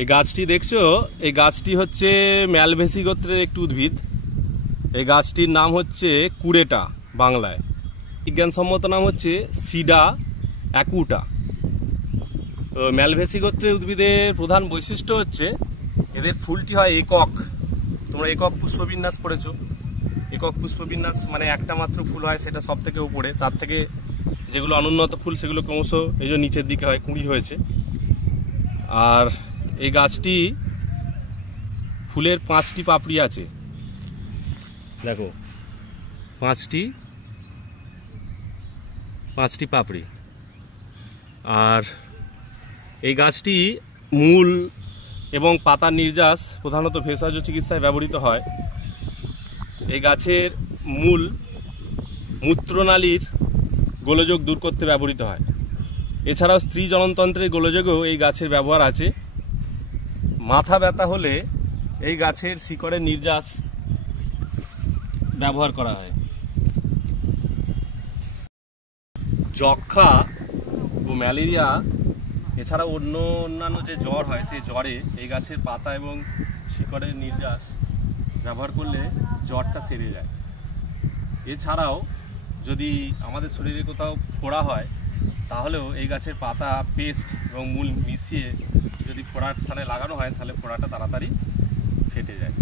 এই গাছটি দেখছো, এই গাছটি হচ্ছে ম্যালভেসি গোত্রের একটি উদ্ভিদ। এই গাছটির নাম হচ্ছে কুড়েটা, বাংলায় বিজ্ঞানসম্মত নাম হচ্ছে সিডা অ্যাকুটা। তো ম্যালভেসি গোত্রের উদ্ভিদের প্রধান বৈশিষ্ট্য হচ্ছে এদের ফুলটি হয় একক। তোমরা একক পুষ্পবিন্যাস পড়েছো। একক পুষ্পবিন্যাস মানে একটা মাত্র ফুল হয়, সেটা সব থেকে উপরে। তার থেকে যেগুলো অনুন্নত ফুল সেগুলো ক্রমশ এই যে নিচের দিকে হয়, কুঁড়ি হয়েছে। আর এই গাছটি ফুলের 5টি পাপড়ি আছে, দেখো 5টি পাপড়ি। আর এই গাছটি মূল এবং পাতার নির্যাস প্রধানত ভেষজ চিকিৎসায় ব্যবহৃত হয়। এই গাছের মূল মূত্রনালীর গোলযোগ দূর করতে ব্যবহৃত হয়। এছাড়াও স্ত্রী জননতন্ত্রের গোলযোগেও এই গাছের ব্যবহার আছে। মাথা ব্যথা হলে এই গাছের শিকড়ের নির্যাস ব্যবহার করা হয়। যক্ষা ও ম্যালেরিয়া এছাড়া অন্যান্য যে জ্বর হয়, সেই জ্বরে এই গাছের পাতা এবং শিকড়ের নির্যাস ব্যবহার করলে জ্বরটা সেরে যায়। এছাড়াও যদি আমাদের শরীরে কোথাও ফোড়া হয়, তাহলেও এই গাছের পাতা, পেস্ট এবং মূল মিশিয়ে যদি ফোড়ার স্থানে লাগানো হয়, তাহলে ফোড়াটা তাড়াতাড়ি ফেটে যায়।